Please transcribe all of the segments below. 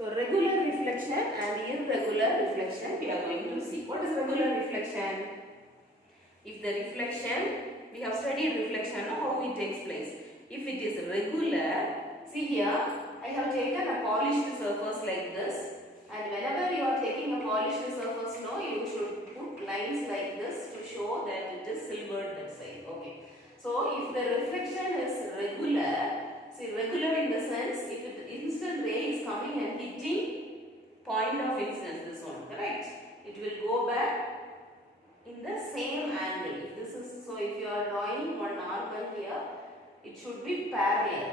So regular reflection and irregular reflection we are going to see. What is regular reflection? If the reflection, we have studied reflection, how it takes place. If it is regular, see here, I have taken a polished surface like this, and whenever you are taking a polished surface, you should put lines like this to show that it is silvered that side. Okay. So if the reflection is regular, see regular in the sense if the incident ray is coming and hitting point of incidence, this one, correct? It will go back in the same angle. If this is, so if you are drawing one normal here, it should be parallel.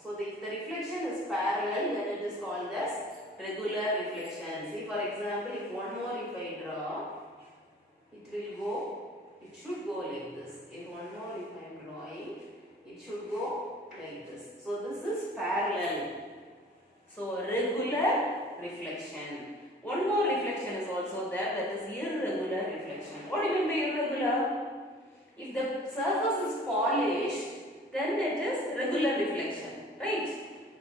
So if the reflection is parallel, then it is called as regular reflection. See, for example, if one more if I draw, it will go, it should go like this. If one more if I am drawing, it should go like this. So this is parallel. So regular reflection. One more reflection is also there, that is irregular reflection. What do you mean by irregular? If the surface is polished, then it is regular reflection, right?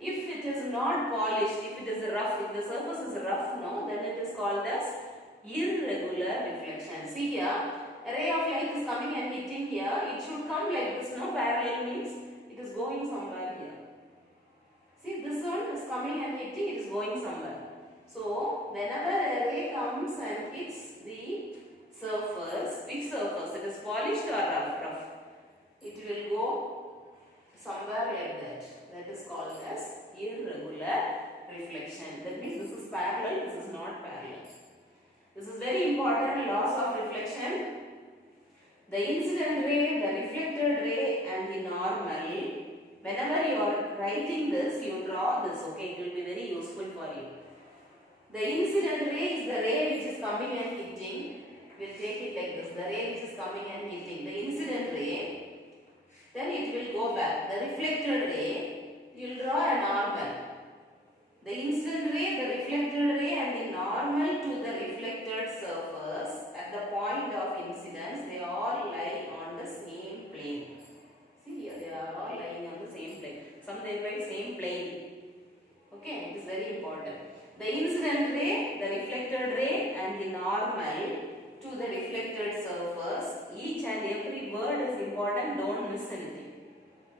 If it is not polished, if it is rough, if the surface is rough, then it is called as irregular reflection. See here, a ray of light is coming and hitting here. It should come like this, parallel means it is going somewhere here. See, this one is coming and hitting, it is going somewhere. So, whenever a ray comes and hits the surface, which surface? It is polished or rough? It will go somewhere like that. That is called as irregular reflection. That means this is parallel, this is not parallel. This is very important laws of reflection. The incident ray, the reflected ray and the normal. Whenever you are writing this, you draw this, okay? It will be very useful for you. The incident ray is the ray which is coming and hitting. We'll take it like this. The ray which is coming and hitting. The incident ray, then it will go back. The reflected ray, you will draw a normal. The incident ray, the reflected ray and the normal to the reflected surface at the point of incidence, they all lie on the same plane. See here, they are all lying on the same plane. Some they write same plane. Okay, it is very important. The incident ray, the reflected ray and the normal to the reflected surface, each and every word is important, don't miss anything.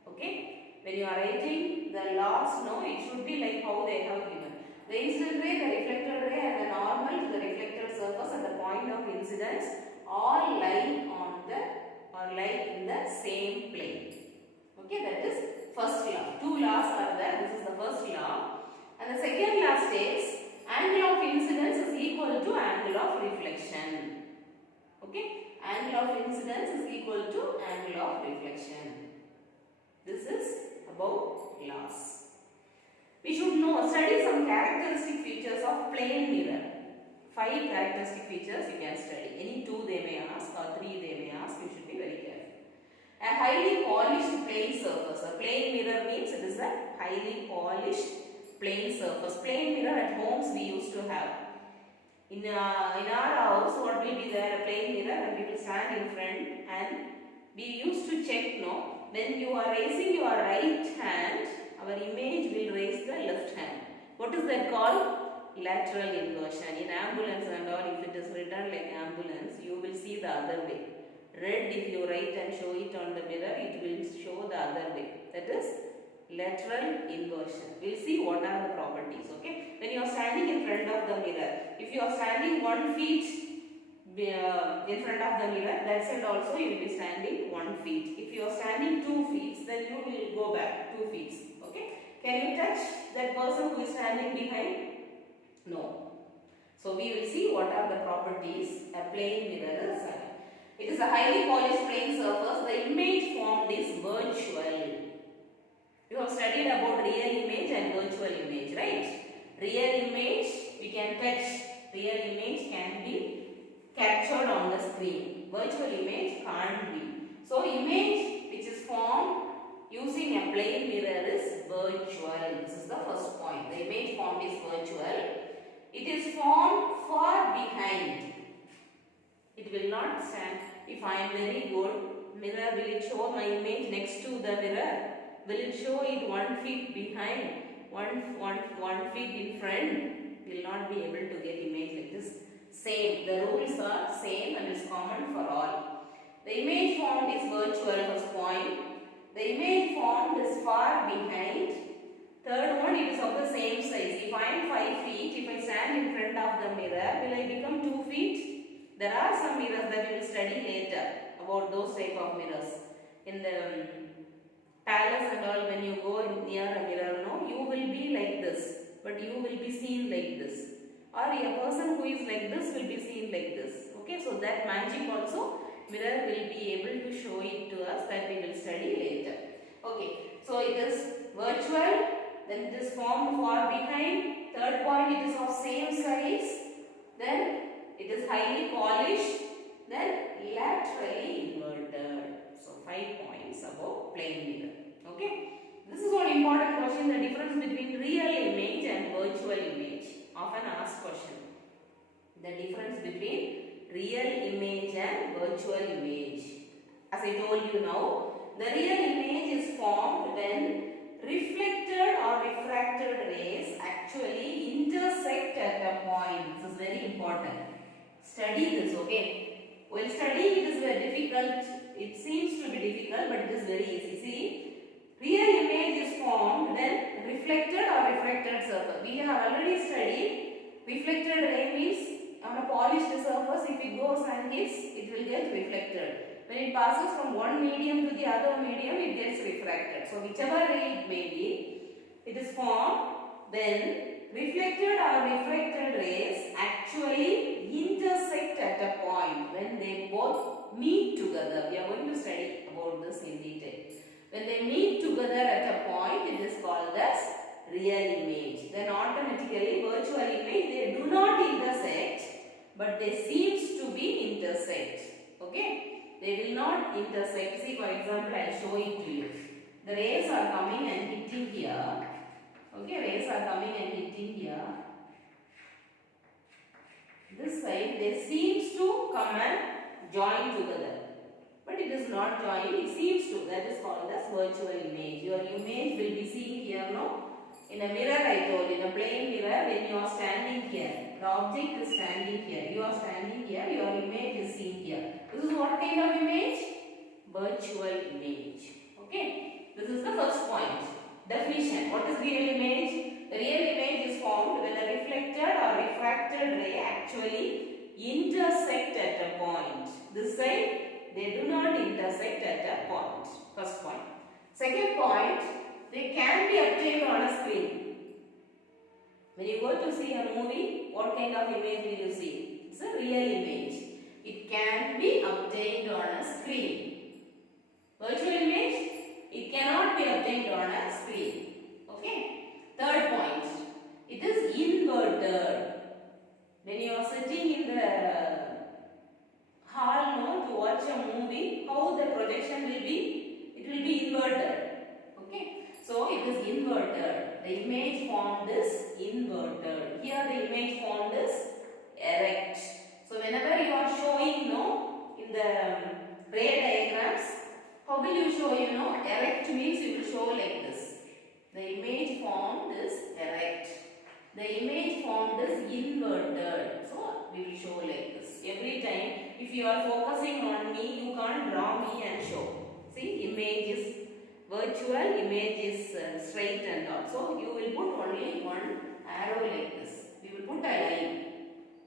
Okay? When you are writing the laws, it should be like how they have given. The incident ray, the reflected ray and the normal to the reflected surface at the point of incidence all lie on the or lie in the same plane. Okay, that is first law. Two laws are there. This is the first law. And the second law states angle of incidence is equal to angle of reflection. Okay, angle of incidence is equal to angle of reflection. This is about laws. We should study some characteristic features of plane mirror. 5 characteristic features you can study. Any 2 they may ask or 3 they may ask. You should be very careful. A highly polished plane surface. A plane mirror means it is a highly polished plane surface. Plane mirror at homes we used to have. In our house, what will be there? A plane mirror, and we will stand in front and we used to check, when you are raising your right hand, our image will raise the left hand. What is that called? Lateral inversion. In ambulance and all, if it is written like ambulance, you will see the other way. Red, if you write and show it on the mirror, it will show the other way. That is lateral inversion. We will see what are the properties. Okay. When you are standing in front of the mirror, if you are standing 1 feet in front of the mirror, that side also you will be standing 1 feet. If you are standing 2 feet, then you will go back 2 feet. Okay. Can you touch that person who is standing behind? No. So we will see what are the properties a plane mirror is having. It is a highly polished plane surface. The image formed is virtual. You have studied about real image and virtual image, right? Real image we can touch. Real image can be captured on the screen. Virtual image can't be. So image which is formed using a plane mirror is virtual. This is the first point. The image formed is virtual. It is formed far behind. It will not stand. If I am very good, mirror, will it show my image next to the mirror? Will it show it 1 feet behind? one feet in front will not be able to get image like this. Same, the rules are same and is common for all. The image formed is virtual, first point. The image formed is far behind. Third one, it is of the same size. If I am 5 feet, if I stand in front of the mirror, will I become 2 feet? There are some mirrors that we will study later about those type of mirrors. In the palace and all, when you go near a mirror, no, you will be like this, but you will be seen like this. Or a person who is like this will be seen like this. Okay, so that magic also mirror will be able to show it to us, that we will study later. Okay, so it is virtual, then it is formed far behind. Third point, it is of same size. Then it is highly polished. Then laterally inverted. So 5 points about plane mirror. Okay, this is one important question, the difference between real image and virtual image. Often asked question. The difference between real image and virtual image. As I told you now, the real image is formed when reflected or refracted rays actually intersect at a point. This is very important. Study this, okay? While studying, it is very difficult. It seems to be difficult, but it is very easy. See, real image is formed when reflected or refracted surface. We have already studied reflected ray means on a polished surface, if it goes and hits, it will get reflected. When it passes from one medium to the other medium, it gets refracted. So whichever ray it may be, it is formed when reflected or refracted rays actually intersect at a point, when they both meet together. We are going to study about this in detail. When they meet together at a point, it is called as real image. Then automatically virtual image, they do not intersect, but they seems to be intersect. Okay? They will not intersect. See, for example, I will show it to you. The rays are coming and hitting here. Okay, rays are coming and hitting here. This side, they seems to come and join together. But it is not joining, it seems to. That is called as virtual image. Your image will be seen here, no? In a mirror, I told you, in a plane mirror, when you are standing here, the object is standing here, you are standing here, your image is seen here. This is what kind of image? Virtual image. Okay? This is the first point. Definition. What is real image? The real image is formed when a reflected or refracted ray actually intersect at a point. This side, they do not intersect at a point. First point. Second point, they can be obtained on a screen. When you go to see a movie, what kind of image will you see? It's a real image. It can be obtained on a screen. Virtual image, it cannot be obtained on a screen. Okay. Third point, it is inverted. When you are sitting in the hall, no, to watch a movie, how the projection will be? It will be inverted. Okay. So it is inverted. The image formed is inverted. Here the image formed is erect. So whenever you are showing, no, in the ray diagrams, how will you show? Erect means you will show like this. The image formed is erect. The image formed is inverted. So we will show like this. Every time, if you are focusing on me, you can't draw me and show. See, image is virtual, image is straight and all. So you will put only one arrow like this. We will put a line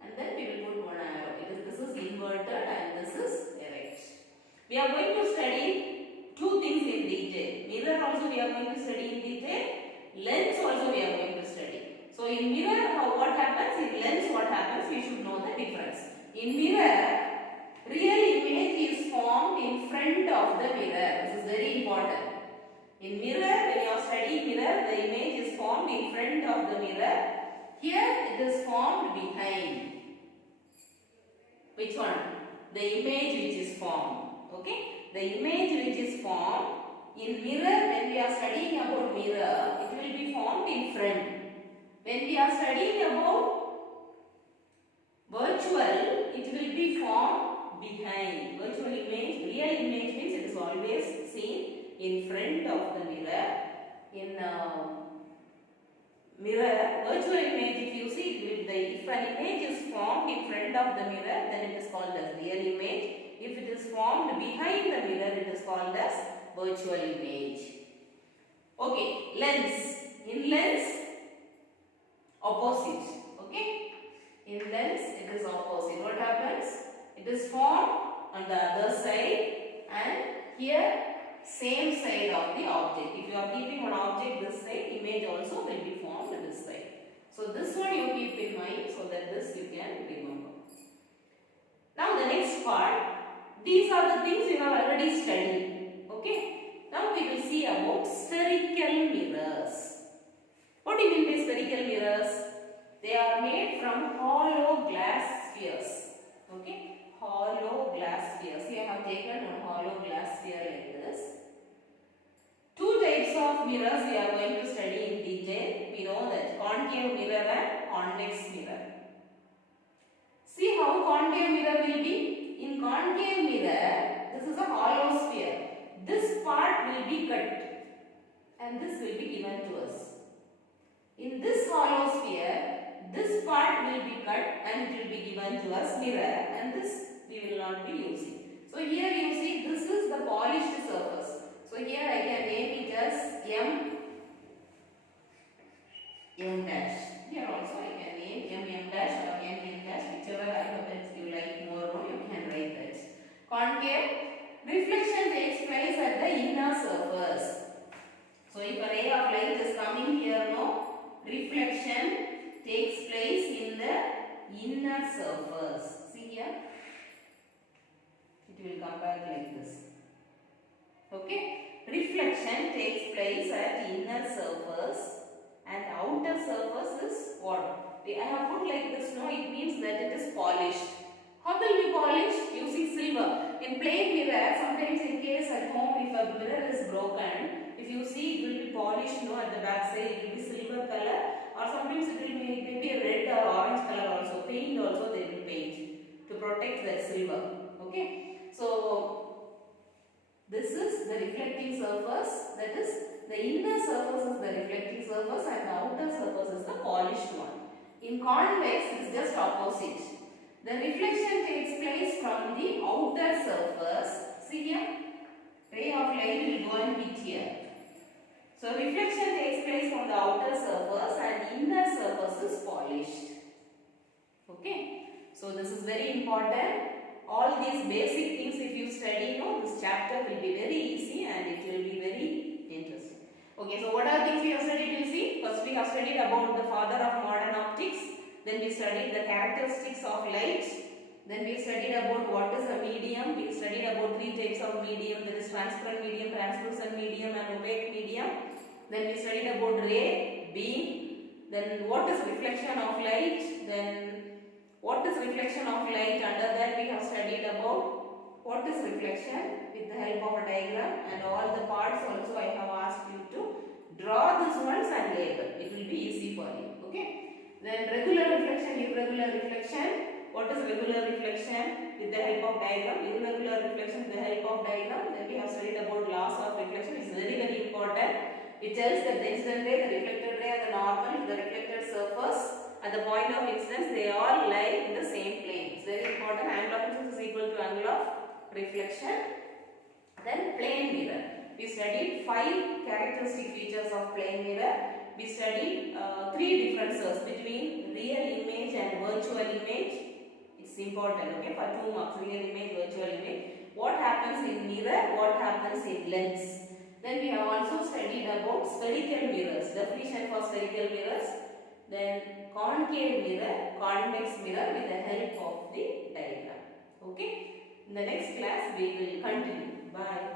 and then we will put one arrow. This is inverted and this is erect. We are going to study two things in detail. Mirror also we are going to study in detail. Lens also we are going to study. So in mirror, what happens? In lens, what happens? You should know the difference. In mirror, real image is formed in front of the mirror. This is very important. In mirror, when you are studying mirror, the image is formed in front of the mirror. Here it is formed behind. Which one? The image which is formed. Okay? The image which is formed in mirror, when we are studying about mirror, it will be formed in front. When we are studying about virtual, it will be formed behind. Virtual image, real image means it is always seen in front of the mirror. In mirror, virtual image, if you see, if an image is formed in front of the mirror, then it is called as real image. If it is formed behind the mirror, it is called as virtual image. Okay, lens. In lens, opposite. Okay, in lens, it is opposite. What happens? It is formed on the other side, and here same side of the object. If you are keeping one object this side, image also will be formed this side. So this one you keep in mind so that this you can remember. Now the next part, these are the things you have already studied. Okay. Now we will see about spherical mirrors. What do you mean by spherical mirrors? They are made from hollow glass spheres. Okay. Hollow glass spheres. Here I have taken one hollow glass sphere like this. Two types of mirrors we are going to study in detail. We know that concave mirror and convex mirror. See how concave mirror will be? In concave mirror, this is a hollow sphere. This part will be cut and this will be given to us. In this hollow sphere, this part will be cut and it will be given to us mirror, and this we will not be using. So here you see this is the polished surface. So here I can name it as M dash. Here also I can name M dash or M dash, whichever alphabet you like more, you can write that. Concave, reflection takes place at the inner surface. So if a ray of light is coming here, reflection takes place in the inner surface. See here, it will come back like this. Okay, reflection takes place at inner surface and outer surface is what? I have put like this, it means that it is polished. How will be polished? Using silver. In plain mirror, sometimes in case at home if a mirror is broken, if you see it will be polished at the back side, it will be silver color, or sometimes it will be maybe red or orange color also. Paint also they will paint to protect that silver. Okay, so this is the reflecting surface, that is the inner surface is the reflecting surface and the outer surface is the polished one. In convex it is just opposite. The reflection takes place from the outer surface. See here, ray of light will go and hit here. So reflection takes place from the outer surface and inner surface is polished. Okay, so this is very important. All these basic things if you study, this chapter will be very easy and it will be very interesting. Okay, so what are things we have studied? You see, first we have studied about the father of modern optics. Then we studied the characteristics of light. Then we studied about what is a medium. We studied about three types of medium. There is transparent medium, translucent medium and opaque medium. Then we studied about ray, beam. Then what is reflection of light. Then what is reflection of light? Under that we have studied about what is reflection with the help of a diagram, and all the parts also I have asked you to draw these ones and label. It will be easy for you. Okay. Then regular reflection, irregular reflection. What is regular reflection? With the help of diagram. Irregular reflection with the help of diagram. Then we have studied about laws of reflection. It is very, very important. It tells that the incident ray, the reflected ray and the normal, the reflected surface at the point of incidence, they all lie in the same plane. It's very important. Angle of incidence is equal to angle of reflection. Then plane mirror. We studied 5 characteristic features of plane mirror. We studied 3 differences between real image and virtual image. It's important, okay, for 2 marks, real image, virtual image. What happens in mirror, what happens in lens. Then we have also studied about spherical mirrors, definition for spherical mirrors. Then concave mirror, convex mirror with the help of the diagram. Okay, in the next class we will continue. Bye.